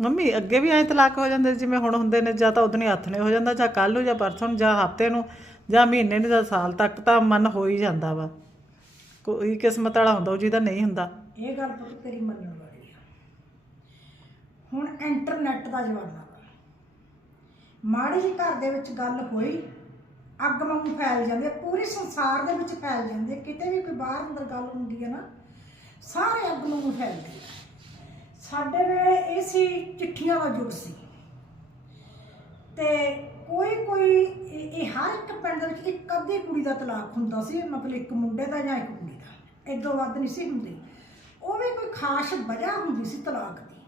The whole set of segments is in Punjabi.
ਮੰਮੀ, ਅੱਗੇ ਵੀ ਐਂ ਤਲਾਕ ਹੋ ਜਾਂਦੇ ਜਿਵੇਂ ਹੁਣ ਹੁੰਦੇ ਨੇ, ਜਾਂ ਤਾਂ ਉਦੋਂ ਹੀ ਹੱਥ ਨੇ ਹੋ ਜਾਂਦਾ, ਜਾਂ ਕੱਲ ਨੂੰ, ਜਾਂ ਪਰਸੋਂ ਨੂੰ, ਜਾਂ ਹਫ਼ਤੇ ਨੂੰ, ਜਾਂ ਮਹੀਨੇ ਨੂੰ, ਜਾਂ ਸਾਲ ਤੱਕ ਤਾਂ ਮਨ ਹੋ ਹੀ ਜਾਂਦਾ ਵਾ। ਕੋਈ ਕਿਸਮਤ ਵਾਲਾ ਹੁੰਦਾ, ਉਹ ਜਿਹਦਾ ਨਹੀਂ ਹੁੰਦਾ। ਇਹ ਗੱਲ ਪੁੱਤ ਤੇਰੀ ਮੰਨਣ ਵਾਲੀ ਆ। ਹੁਣ ਇੰਟਰਨੈਟ ਦਾ ਜ਼ਮਾਨਾ ਵਾ। ਮਾੜੀ ਜਿਹੀ ਘਰ ਦੇ ਵਿੱਚ ਗੱਲ ਹੋਈ, ਅੱਗ ਵਾਂਗੂ ਫੈਲ ਜਾਂਦੀ ਪੂਰੇ ਸੰਸਾਰ ਦੇ ਵਿੱਚ ਫੈਲ ਜਾਂਦੀ ਕਿਤੇ ਵੀ ਕੋਈ ਬਾਹਰ ਅੰਦਰ ਗੱਲ ਹੁੰਦੀ ਹੈ ਨਾ, ਸਾਰੇ ਅੱਗ ਵਾਂਗੂ ਫੈਲਦੇ ਆ। ਸਾਡੇ ਵੇਲੇ ਇਹ ਸੀ ਚਿੱਠੀਆਂ ਦਾ ਯੁੱਗ ਸੀ। ਤੇ ਕੋਈ ਕੋਈ ਇਹ ਹਰ ਇੱਕ ਪਿੰਡ ਦੇ ਵਿੱਚ ਇੱਕ ਅੱਧੀ ਕੁੜੀ ਦਾ ਤਲਾਕ ਹੁੰਦਾ ਸੀ, ਮਤਲਬ ਇੱਕ ਮੁੰਡੇ ਦਾ ਜਾਂ ਇੱਕ ਕੁੜੀ ਦਾ। ਇਦੋਂ ਵੱਧ ਨਹੀਂ ਸੀ ਹੁੰਦੀ। ਉਹ ਵੀ ਕੋਈ ਖਾਸ ਵਜ੍ਹਾ ਹੁੰਦੀ ਸੀ ਤਲਾਕ ਦੀ।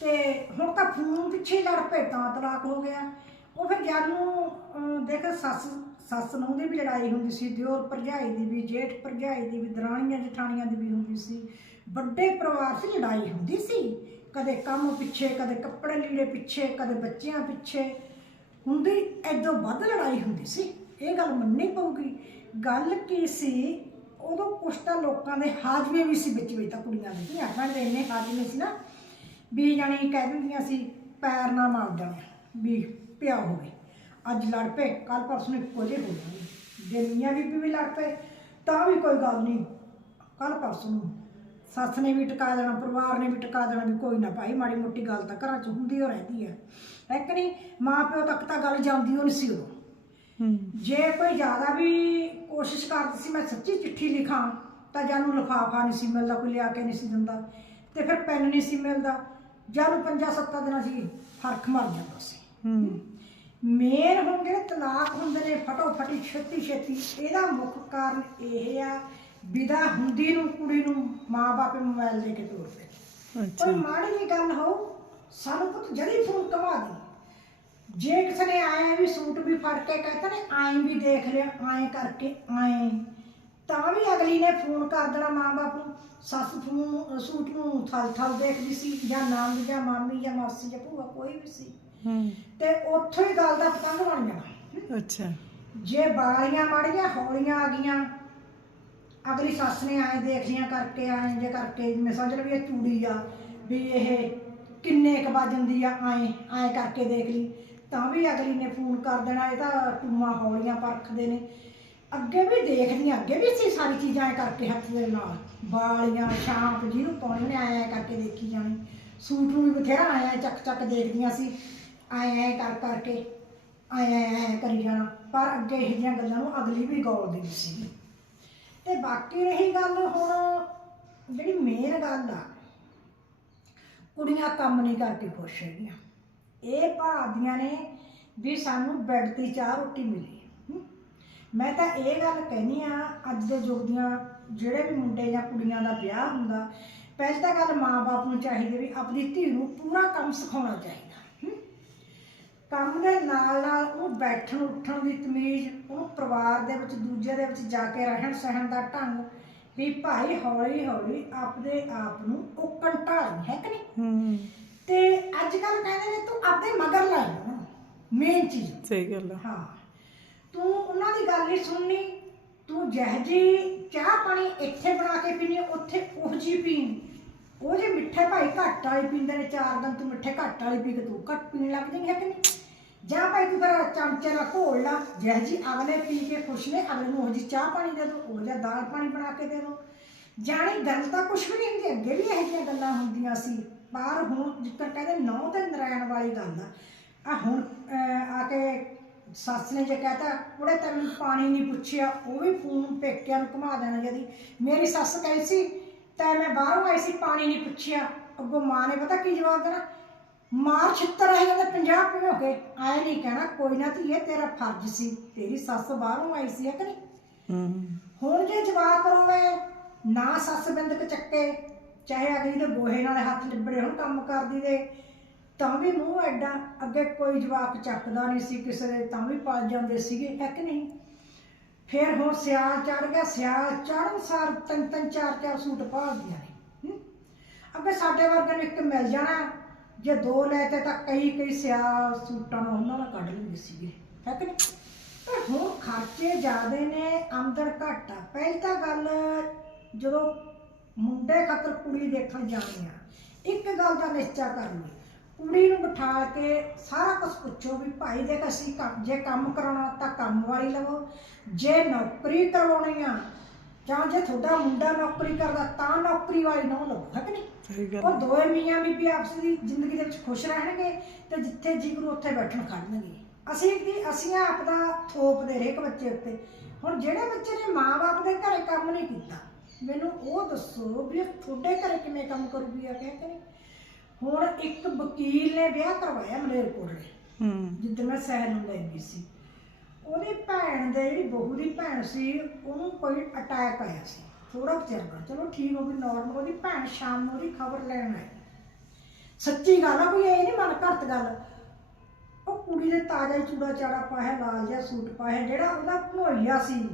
ਤੇ ਹੁਣ ਤਾਂ ਫੋਨ ਪਿੱਛੇ ਲੜ ਪਏ, ਤਾਂ ਤਲਾਕ ਹੋ ਗਿਆ। ਉਹ ਫਿਰ ਜਦ ਨੂੰ ਦੇਖ ਸੱਸ ਸੱਸ ਨੂੰ ਦੀ ਵੀ ਲੜਾਈ ਹੁੰਦੀ ਸੀ, ਦਿਓਰ ਭਰਜਾਈ ਦੀ ਵੀ, ਜੇਠ ਭਰਜਾਈ ਦੀ ਵੀ, ਦਰਾਣੀਆਂ, ਜਠਾਣੀਆਂ ਦੀ ਵੀ ਹੁੰਦੀ ਸੀ। ਵੱਡੇ ਪਰਿਵਾਰ 'ਚ ਲੜਾਈ ਹੁੰਦੀ ਸੀ। ਕਦੇ ਕੰਮ ਪਿੱਛੇ, ਕਦੇ ਕੱਪੜੇ ਲੀੜੇ ਪਿੱਛੇ, ਕਦੇ ਬੱਚਿਆਂ ਪਿੱਛੇ। ਹੁੰਦੀ ਐਦੋਂ ਵੱਧ ਲੜਾਈ ਹੁੰਦੀ ਸੀ। ਇਹ ਗੱਲ ਮੰਨਣੀ ਪਊਗੀ। ਗੱਲ ਕੀ ਸੀ? ਉਦੋਂ ਕੁਛ ਤਾਂ ਲੋਕਾਂ ਦੇ ਹਾਜ਼ਮੇ ਵੀ ਸੀ ਵਿੱਚ ਵਿੱਚ ਤਾਂ ਕੁੜੀਆਂ ਦੇ। ਧੀਆਂ ਦੇ? ਇੰਨੇ ਹਾਜ਼ਮੇ ਸੀ ਨਾ। ਵੀ ਜਾਣੀ ਕਹਿ ਦਿੰਦੀਆਂ ਸੀ, ਪੈਰ ਨਾ ਮਾਰ ਜਾਣ ਵੀ ਪਿਆ ਹੋਵੇ। ਅੱਜ ਲੜ ਪਏ ਕੱਲ ਪਰਸੋਂ ਨੂੰ ਇੱਕੋ ਜਿਹੇ ਹੋ ਜਾਣਗੇ। ਜੇ ਮੀਆਂ ਬੀਬੀ ਵੀ ਲੜ ਪਏ, ਤਾਂ ਵੀ ਕੋਈ ਗੱਲ ਨਹੀਂ। ਕੱਲ ਪਰਸੋਂ ਨੂੰ ਸੱਸ ਨੇ ਵੀ ਟਿਕਾ ਦੇਣਾ ਪਰਿਵਾਰ ਨੇ ਵੀ ਟਿਕਾ ਦੇਣਾ ਵੀ ਕੋਈ ਨਾ ਭਾਈ ਮਾੜੀ ਮੋਟੀ ਗੱਲ ਤਾਂ ਘਰਾਂ 'ਚ ਹੁੰਦੀ ਹੋ ਰਹਿੰਦੀ ਹੈ ਹੈ ਕਿ ਨਹੀਂ? ਮਾਂ ਪਿਓ ਤੱਕ ਤਾਂ ਗੱਲ ਜਾਂਦੀ ਹੋ ਨਹੀਂ ਸੀ ਉਦੋਂ। ਹੂੰ। ਜੇ ਕੋਈ ਜ਼ਿਆਦਾ ਵੀ ਕੋਸ਼ਿਸ਼ ਕਰਦੀ ਸੀ ਮੈਂ ਸੱਚੀ ਚਿੱਠੀ ਲਿਖਾਂ ਤਾਂ ਜਾਨੂੰ ਲਿਫਾਫਾ ਨਹੀਂ ਸੀ ਮਿਲਦਾ ਕੋਈ ਲਿਆ ਕੇ ਨਹੀਂ ਸੀ ਦਿੰਦਾ ਤੇ ਫਿਰ ਪੈਨ ਨਹੀਂ ਸੀ ਮਿਲਦਾ ਜਾਨੂੰ ਪੰਜਾਂ ਸੱਤਾਂ ਦਿਨਾਂ ਸੀ ਫ਼ਰਕ ਮਰ ਜਾਂਦਾ ਸੀ। ਹੂੰ। ਮੇਨ ਹੁਣ ਜਿਹੜੇ ਤਲਾਕ ਹੁੰਦੇ ਨੇ ਫਟੋ ਫਟੀ ਛੇਤੀ ਛੇਤੀ ਇਹਦਾ ਮੁੱਖ ਕਾਰਨ ਇਹ ਆ ਵਿਦਾ ਹੁੰਦੀ ਨੂੰ ਕੁੜੀ ਨੂੰ ਮਾਪੇ ਮੋਬਾਈਲ ਦੇ ਕੇ ਤੋਰਦੇ। ਅੱਛਾ। ਕੋਈ ਮਾੜੀ ਜਿਹੀ ਗੱਲ ਹੋ ਸਾਨੂੰ ਪੁੱਤ ਜਦੀ ਫੋਨ ਕਮਾ ਦੀ। ਜੇ ਕਿਸੇ ਨੇ ਆਏ ਵੀ ਸੂਟ ਵੀ ਫੜ ਕੇ ਕਹਿੰਦਾ ਨੇ ਆਏ ਵੀ ਦੇਖ ਲਿਆ ਆਏ ਕਰਕੇ ਆਏ। ਤਾਂ ਵੀ ਅਗਲੀ ਨੇ ਫੋਨ ਕਰ ਦੇਣਾ ਮਾਂ-ਬਾਪ ਨੂੰ। ਸੱਸ ਫੋਨ ਸੂਟ ਨੂੰ ਥਲ ਥਲ ਦੇਖਦੀ ਸੀ ਜਾਂ ਨਾਮ ਜਾਂ ਮਾਮੀ ਜਾਂ ਮਾਸੀ ਜਾਂ ਭੂਆ ਕੋਈ ਵੀ ਸੀ। ਹੂੰ। ਤੇ ਉੱਥੋਂ ਹੀ ਗੱਲ ਦਾ ਪਤੰਗ ਬਣ ਜਾਣਾ। ਅੱਛਾ। ਜੇ ਬਾਲੀਆਂ ਮਾੜੀਆਂ ਹੌਲੀਆਂ ਆ ਗਈਆਂ ਅਗਲੀ ਸੱਸ ਨੇ ਆਏ ਦੇਖ ਲਿਆ ਕਰਕੇ ਆਏ ਜੇ ਕਰਕੇ ਮੈਂ ਸਮਝ ਲਓ ਵੀ ਇਹ ਚੂੜੀ ਆ, ਵੀ ਇਹ ਕਿੰਨੇ ਕ ਵਜਨ ਦੀ ਆ ਆਏ ਆਏ ਕਰਕੇ ਦੇਖ ਲਈ। ਤਾਂ ਵੀ ਅਗਲੀ ਨੇ ਫੋਨ ਕਰ ਦੇਣਾ, ਇਹ ਤਾਂ ਟੂਆਂ ਹੌਲੀਆਂ ਪਰਖਦੇ ਨੇ। ਅੱਗੇ ਵੀ ਦੇਖਦੀਆਂ ਅੱਗੇ ਵੀ ਸੀ ਸਾਰੀ ਚੀਜ਼ਾਂ ਐ ਕਰਕੇ ਹੱਥ ਦੇ ਨਾਲ। ਬਾਲੀਆਂ ਛਾਂਪ ਜਿਹਨੂੰ ਪਾਉਣੇ ਨੇ ਆਇਆ ਕਰਕੇ ਦੇਖੀ ਜਾਣੀ। ਸੂਟ ਨੂੰ ਵੀ ਬਥੇਰਾ ਆਇਆ ਚੱਕ ਚੱਕ ਦੇਖਦੀਆਂ ਸੀ। ਆਏ ਆਏ ਕਰ ਕਰਕੇ ਆਏ ਆਏ ਆਏ ਕਰੀ ਜਾਣਾ। ਪਰ ਅੱਗੇ ਇਹ ਜਿਹੀਆਂ ਗੱਲਾਂ ਨੂੰ ਅਗਲੀ ਵੀ ਗੌਰ ਦਿੰਦੀ ਸੀ। ਤੇ ਬਾਕੀ ਰਹੀ ਗੱਲ ਹੁਣ ਜਿਹੜੀ ਮੇਨ ਗੱਲ ਆ, ਕੁੜੀਆਂ ਕੰਮ ਨਹੀਂ ਕਰਕੇ ਖੁਸ਼ ਹੈਗੀਆਂ। ਇਹ ਭਾਲਦੀਆਂ ਨੇ ਵੀ ਸਾਨੂੰ ਬੈੱਡ ਤੇ ਚਾਹ ਰੋਟੀ ਮਿਲੀ। ਮੈਂ ਤਾਂ ਇਹ ਗੱਲ ਕਹਿਨੀ ਆ, ਅੱਜ ਦੇ ਯੁੱਗ ਦੀਆਂ ਜਿਹੜੇ ਵੀ ਮੁੰਡੇ ਜਾਂ ਕੁੜੀਆਂ ਦਾ ਵਿਆਹ ਹੁੰਦਾ, ਪਹਿਲਾਂ ਤਾਂ ਗੱਲ ਮਾਂ-ਬਾਪ ਨੂੰ ਚਾਹੀਦੀ ਵੀ ਆਪਣੀ ਧੀ ਨੂੰ ਪੂਰਾ ਕੰਮ ਸਿਖਾਉਣਾ ਚਾਹੀਦਾ। ਕੰਮ ਦੇ ਨਾਲ ਨਾਲ ਉਹ ਬੈਠਣ ਉੱਠਣ ਦੀ ਤਮੀਜ਼ ਉਹ ਪਰਿਵਾਰ ਦੇ ਵਿੱਚ ਦੂਜੇ ਦੇ ਵਿੱਚ ਜਾ ਕੇ ਰਹਿਣ ਸਹਿਣ ਦਾ ਢੰਗ ਵੀ ਭਾਈ ਹੌਲੀ ਹੌਲੀ ਆਪਦੇ ਆਪ ਨੂੰ ਉਹ ਕੰਟਾਲੀ ਹੈ ਕਿ ਨਹੀਂ? ਤੇ ਅੱਜ ਕੱਲ ਕਹਿੰਦੇ ਨੇ ਤੂੰ ਆਪਦੇ ਮਗਰ ਲੈ ਜਾ ਮੇਨ ਚੀਜ਼। ਸਹੀ ਗੱਲ ਆ। ਹਾਂ। ਤੂੰ ਉਹਨਾਂ ਦੀ ਗੱਲ ਨਹੀਂ ਸੁਣਨੀ। ਤੂੰ ਜਿਹੋ ਜਿਹੀ ਚਾਹ ਪਾਣੀ ਇੱਥੇ ਬਣਾ ਕੇ ਪੀਣੀ ਉੱਥੇ ਉਹ ਜੀ ਪੀ ਉਹ ਜੇ ਮਿੱਠੇ ਭਾਈ ਘੱਟ ਵਾਲੀ ਪੀਂਦੇ ਨੇ ਚਾਰ ਦਿਨ ਤੂੰ ਮਿੱਠੇ ਘੱਟ ਵਾਲੀ ਪੀ ਕੇ ਤੂੰ ਘੱਟ ਪੀਣ ਲੱਗ ਜਾਏਂਗੀ ਹੈ ਕਿ ਨਹੀਂ? ਜਾਂ ਭਾਈ ਤੂੰ ਫਿਰ ਚਮਚੇ ਨਾਲ ਘੋਲ ਲਾ ਜਿਹੋ ਜੀ ਅਗਲੇ ਪੀ ਕੇ ਖੁਸ਼ ਨੇ ਅਗਲੇ ਨੂੰ ਉਹ ਜੀ ਚਾਹ ਪਾਣੀ ਦੇ ਦੋ ਉਹ ਜਿਹਾ ਦਾਲ ਪਾਣੀ ਬਣਾ ਕੇ ਦੇ ਦੋ ਜਾਣੀ ਗੱਲ ਤਾਂ ਕੁਛ ਵੀ ਨਹੀਂ ਹੁੰਦੀ ਅੱਗੇ ਵੀ ਇਹੋ ਜਿਹੀਆਂ ਗੱਲਾਂ ਹੁੰਦੀਆਂ ਸੀ। ਬਾਹਰ ਹੁਣ ਜਿੱਦਾਂ ਕਹਿੰਦੇ ਨੌ ਤੇ ਨਰਾਇਣ ਵਾਲੀ ਗੱਲ ਆ। ਆ ਹੁਣ ਅਹ, ਆ ਕੇ ਸੱਸ ਨੇ ਜੇ ਕਹਤਾ ਉਹਨੇ ਤੈਨੂੰ ਪਾਣੀ ਨਹੀਂ ਪੁੱਛਿਆ ਉਹ ਵੀ ਫੋਨ ਪੇਕਿਆਂ ਨੂੰ ਘੁਮਾ ਦੇਣਾ ਜਦੀ ਮੇਰੀ ਸੱਸ ਕਹੀ ਸੀ ਤੈ ਮੈਂ ਬਾਹਰੋਂ ਆਈ ਸੀ ਪਾਣੀ ਨਹੀਂ ਪੁੱਛਿਆ। ਅੱਗੋਂ ਮਾਂ ਨੇ ਪਤਾ ਕੀ ਜਵਾਬ ਦੇਣਾ? ਮਾਰ ਛਿੱਤਰ ਰਹਿ ਜਾਂਦੇ 50 ਪਿਓ ਕੇ ਆਏ ਨਹੀਂ ਕਹਿਣਾ ਕੋਈ ਨਾ ਧੀਏ ਤੇਰਾ ਫਰਜ਼ ਸੀ। ਤੇਰੀ ਸੱਸ ਬਾਹਰੋਂ ਆਈ ਸੀ ਕਿ ਨਹੀਂ? ਹੂੰ ਹੁਣ ਜੇ ਜਵਾਬ ਕਰੋਗੇ ਨਾ ਸੱਸ ਬਿੰਦਕ ਚੱਕੇ ਚਾਹੇ ਅਗਲੀ ਦੇ ਗੋਹੇ ਨਾਲ ਹੱਥ ਲਿਬੜੇ ਹੁਣ ਕੰਮ ਕਰਦੀ ਦੇ ਤਾਂ ਵੀ ਮੂੰਹ ਐਡਾ ਅੱਗੇ ਕੋਈ ਜਵਾਬ ਚੱਕਦਾ ਨਹੀਂ ਸੀ ਕਿਸੇ ਦੇ ਤਾਂ ਵੀ ਪਲ ਜਾਂਦੇ ਸੀਗੇ ਹੈ ਕਿ ਨਹੀਂ? ਫਿਰ ਹੁਣ ਸਿਆਲ ਚੜ ਗਿਆ, ਸਿਆਲ ਚੜ੍ਹਨ ਸਾਰ ਤਿੰਨ ਤਿੰਨ, ਚਾਰ ਚਾਰ ਸੂਟ ਭਾਲਦੀਆਂ ਨੇ ਅੱਗੇ ਸਾਡੇ ਵਰਗੇ ਨੂੰ ਇੱਕ ਮਿਲ ਜਾਣਾ ਜੇ ਦੋ ਲੈ ਤੇ ਤਾਂ ਕਈ ਕਈ ਸਿਆਲ ਸੂਟਾਂ ਨੂੰ ਉਹਨਾਂ ਨਾਲ ਕੱਢ ਲੈਂਦੇ ਸੀਗੇ, ਹੈ ਕਿ ਨਹੀਂ? ਪਰ ਹੁਣ ਖਰਚੇ ਜ਼ਿਆਦੇ ਨੇ, ਆਮਦਨ ਘੱਟ ਆ। ਪਹਿਲੀ ਤਾਂ ਗੱਲ, ਜਦੋਂ ਮੁੰਡੇ ਖਾਤਰ ਕੁੜੀ ਦੇਖਣ ਜਾਣੀ ਆ, ਇੱਕ ਗੱਲ ਦਾ ਨਿਸ਼ਚਾ ਕਰ ਲਓ ਕੁੜੀ ਨੂੰ ਬਿਠਾ ਕੇ ਸਾਰਾ ਕੁਝ ਪੁੱਛੋ ਵੀ ਭਾਈ ਦੇਖ ਅਸੀਂ ਕੰਮ ਜੇ ਕੰਮ ਕਰਾਉਣਾ ਤਾਂ ਕੰਮ ਵਾਲੀ ਲਵੋ ਜੇ ਨੌਕਰੀ ਕਰਵਾਉਣੀ ਆ ਜਾਂ ਜੇ ਤੁਹਾਡਾ ਮੁੰਡਾ ਨੌਕਰੀ ਕਰਦਾ ਤਾਂ ਨੌਕਰੀ ਵਾਲੀ ਨਾ ਲਵੋ ਹੈ ਕਿ ਨਹੀਂ? ਉਹ ਦੋਵੇਂ ਮੀਆਂ ਬੀਬੀ ਆਪਸ ਦੀ ਜ਼ਿੰਦਗੀ ਦੇ ਵਿੱਚ ਖੁਸ਼ ਰਹਿਣਗੇ ਤੇ ਜਿੱਥੇ ਜਿਗਰੂ ਉੱਥੇ ਬੈਠਣ ਖੜਨਗੇ। ਅਸੀਂ ਦੀ ਅਸੀਂ ਆਪ ਦਾ ਥੋਪਦੇ ਰਹੇ ਇੱਕ ਬੱਚੇ ਉੱਤੇ। ਹੁਣ ਜਿਹੜੇ ਬੱਚੇ ਨੇ ਮਾਂ-ਬਾਪ ਦੇ ਘਰੇ ਕੰਮ ਨਹੀਂ ਕੀਤਾ ਮੈਨੂੰ ਉਹ ਦੱਸੋ ਵੀ ਤੁਹਾਡੇ ਘਰੇ ਕਿਵੇਂ ਕੰਮ ਕਰੂਗੀ ਆ ਕਹਿ ਕੇ ਨਹੀਂ ਹੁਣ ਇੱਕ ਵਕੀਲ ਨੇ ਵਿਆਹ ਕਰਵਾਇਆ ਮਲੇਰਕੋਟਲੇ ਹੂੰ। ਜਿੱਦਣ ਮੈਂ ਸਹਿਰ ਨੂੰ ਲੈ ਗਈ ਸੀ। ਉਹਦੀ ਭੈਣ ਦੇ ਜਿਹੜੀ ਬਹੂ ਦੀ ਭੈਣ ਸੀ ਉਹਨੂੰ ਕੋਈ ਅਟੈਕ ਆਇਆ ਸੀ। ਥੋੜਾ ਚਿਰ ਬਾਅਦ। ਚਲੋ ਠੀਕ ਹੋ ਗਈ ਨਾਰਮਲ ਉਹਦੀ ਭੈਣ ਸ਼ਾਮ ਨੂੰ ਉਹਦੀ ਖਬਰ ਲੈਣ ਆਈ। ਸੱਚੀ ਗੱਲ ਆ ਕੋਈ ਇਹ ਨਹੀਂ ਮਨ ਘੜਤ ਗੱਲ। ਉਹ ਕੁੜੀ ਦੇ ਤਾਜ਼ਾ ਹੀ ਚੂੜਾ ਚਾੜਾ ਪਾਇਆ ਲਾਲ ਜਿਹਾ ਸੂਟ ਪਾਇਆ ਜਿਹੜਾ ਉਹਦਾ ਭਣੋਈਆ ਸੀ।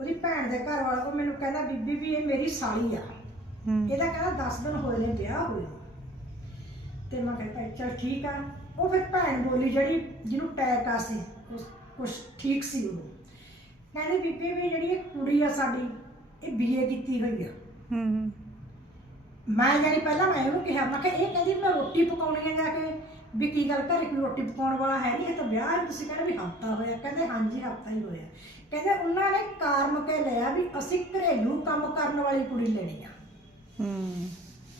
ਉਹਦੀ ਭੈਣ ਦੇ ਘਰ ਵਾਲਾ ਉਹ ਮੈਨੂੰ ਕਹਿੰਦਾ ਬੀਬੀ ਵੀ ਇਹ ਮੇਰੀ ਸਾਲੀ ਆ। ਇਹਦਾ ਕਹਿੰਦਾ 10 ਦਿਨ ਹੋਏ ਨੇ ਵਿਆਹ ਹੋਏ ਨੂੰ। ਤੇ ਮੈਂ ਕਿਹਾ ਭਾਈ ਚਲ ਠੀਕ ਆ। ਉਹ ਫਿਰ ਭੈਣ ਬੋਲੀ ਜਿਹੜੀ ਜਿਹਨੂੰ ਟੈਕ ਆ ਸੀ ਕੁਝ ਠੀਕ ਸੀ ਉਹ। ਕਹਿੰਦੀ ਬੀਬੀ ਵੀ ਜਿਹੜੀ ਇਹ ਕੁੜੀ ਆ ਸਾਡੀ ਇਹ ਬੀਏ ਕੀਤੀ ਹੋਈ ਆ। ਹੂੰ ਮੈਂ ਜਿਹੜੀ ਪਹਿਲਾਂ ਮੈਂ ਉਹਨੂੰ ਕਿਹਾ ਮੈਂ ਕਿਹਾ ਇਹ ਕਹਿੰਦੀ ਮੈਂ ਰੋਟੀ ਪਕਾਉਣੀ ਆ ਜਾ ਕੇ। ਵੀ ਕੀ ਗੱਲ ਘਰੇ ਕੋਈ ਰੋਟੀ ਪਕਾਉਣ ਵਾਲਾ ਹੈ ਨਹੀਂ ਇਹ ਤਾਂ ਵਿਆਹ ਹੈ ਤੁਸੀਂ ਕਹਿੰਦੇ ਵੀ ਹਫਤਾ ਹੋਇਆ। ਕਹਿੰਦੇ ਹਾਂਜੀ ਹਫਤਾ ਹੀ ਹੋਇਆ। ਕਹਿੰਦੇ ਉਹਨਾਂ ਨੇ ਕਾਰਮ ਕੇ ਲਿਆ ਵੀ ਅਸੀਂ ਘਰੇਲੂ ਕੰਮ ਕਰਨ ਵਾਲੀ ਕੁੜੀ ਲੈਣੀ ਆ। ਹੂੰ।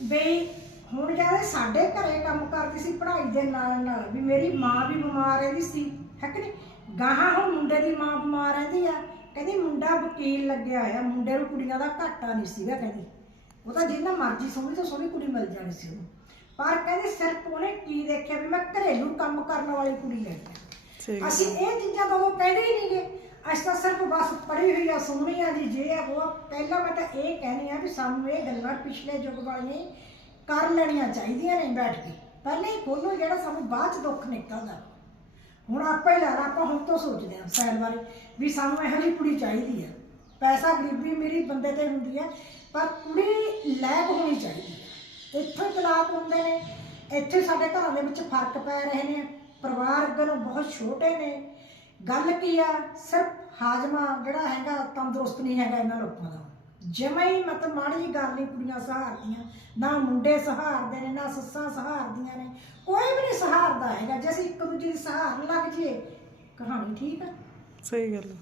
ਬਈ ਹੁਣ ਜਦ ਸਾਡੇ ਘਰੇ ਕੰਮ ਕਰਦੀ ਸੀ ਪੜ੍ਹਾਈ ਦੇ ਨਾਲ ਨਾਲ ਵੀ ਮੇਰੀ ਮਾਂ ਵੀ ਬਿਮਾਰ ਰਹਿੰਦੀ ਸੀ ਹੈ ਕਿ ਨਹੀਂ? ਗਾਹਾਂ ਹੁਣ ਮੁੰਡੇ ਦੀ ਮਾਂ ਬਿਮਾਰ ਰਹਿੰਦੀ ਆ ਕਹਿੰਦੀ ਮੁੰਡਾ ਵਕੀਲ ਲੱਗਿਆ ਹੋਇਆ ਮੁੰਡੇ ਨੂੰ ਕੁੜੀਆਂ ਦਾ ਘਾਟਾ ਨਹੀਂ ਸੀਗਾ ਕਹਿੰਦੀ। ਉਹ ਤਾਂ ਜਿੰਨਾ ਮਰਜ਼ੀ ਸੋਹਣੀ ਤੋਂ ਸੋਹਣੀ ਕੁੜੀ ਮਿਲ ਜਾਣੀ ਸੀ ਉਹਨੂੰ। ਪਰ ਕਹਿੰਦੀ ਸਿਰਫ ਉਹਨੇ ਕੀ ਦੇਖਿਆ ਵੀ ਮੈਂ ਘਰੇਲੂ ਕੰਮ ਕਰਨ ਵਾਲੀ ਕੁੜੀ ਗੱਲ ਅਸੀਂ ਇਹ ਚੀਜ਼ਾਂ ਤਾਂ ਉਹ ਕਹਿੰਦੇ ਹੀ ਨਹੀਂਗੇ। ਅਸੀਂ ਤਾਂ ਸਿਰਫ ਬਸ ਪੜ੍ਹੀ ਹੋਈ ਆ ਸੁਣਨੀ ਆ ਜੀ ਜੇ ਆ ਉਹ। ਪਹਿਲਾਂ ਮੈਂ ਤਾਂ ਇਹ ਕਹਿਣੀ ਆ ਵੀ ਸਾਨੂੰ ਇਹ ਗੱਲਾਂ ਪਿਛਲੇ ਯੁੱਗ ਵਾਲੀਆਂ ਹੀ ਕਰ ਲੈਣੀਆਂ ਚਾਹੀਦੀਆਂ ਨੇ ਬੈਠ ਕੇ। ਪਹਿਲਾਂ ਹੀ ਖੋਲੋ ਜਿਹੜਾ ਸਾਨੂੰ ਬਾਅਦ ਚ ਦੁੱਖ ਨਿਕਲਦਾ। ਹੁਣ ਆਪਾਂ ਹੀ ਲਾ ਲਾ, ਆਪਾਂ ਹੁਣ ਤੋਂ ਸੋਚਦੇ ਹਾਂ ਸੈਲ ਬਾਰੇ ਵੀ ਸਾਨੂੰ ਇਹੋ ਜਿਹੀ ਕੁੜੀ ਚਾਹੀਦੀ ਹੈ। ਪੈਸਾ ਗਰੀਬੀ ਮੇਰੀ ਬੰਦੇ ਤੇ ਹੁੰਦੀ ਹੈ, ਪਰ ਕੁੜੀ ਲੈਕ ਹੋਣੀ ਚਾਹੀਦੀ ਹੈ। ਇੱਥੋਂ ਤਲਾਕ ਹੁੰਦੇ ਨੇ, ਇੱਥੇ ਸਾਡੇ ਘਰਾਂ ਦੇ ਵਿੱਚ ਫ਼ਰਕ ਪੈ ਰਹੇ ਨੇ, ਪਰਿਵਾਰ ਅੱਗੇ ਨੂੰ ਬਹੁਤ ਛੋਟੇ ਨੇ। ਗੱਲ ਕੀ ਆ, ਸਿਰਫ ਹਾਜ਼ਮਾ ਜਿਹੜਾ ਹੈਗਾ ਤੰਦਰੁਸਤ ਨਹੀਂ ਹੈਗਾ ਇਹਨਾਂ ਲੋਕਾਂ ਦਾ। ਜਮਾ ਹੀ ਮਤਲਬ ਮਾੜੀ ਜਿਹੀ ਗੱਲ ਨਹੀਂ ਕੁੜੀਆਂ ਸਹਾਰਦੀਆਂ, ਨਾ ਮੁੰਡੇ ਸਹਾਰਦੇ ਨੇ, ਨਾ ਸੱਸਾਂ ਸਹਾਰਦੀਆਂ ਨੇ, ਕੋਈ ਵੀ ਨਹੀਂ ਸਹਾਰਦਾ ਹੈਗਾ, ਜੇ ਅਸੀਂ ਇੱਕ ਦੂਜੇ ਦੀ ਸਹਾਰਨ ਲੱਗ ਜਾਈਏ, ਕਹਾਣੀ ਠੀਕ ਆ? ਸਹੀ ਗੱਲ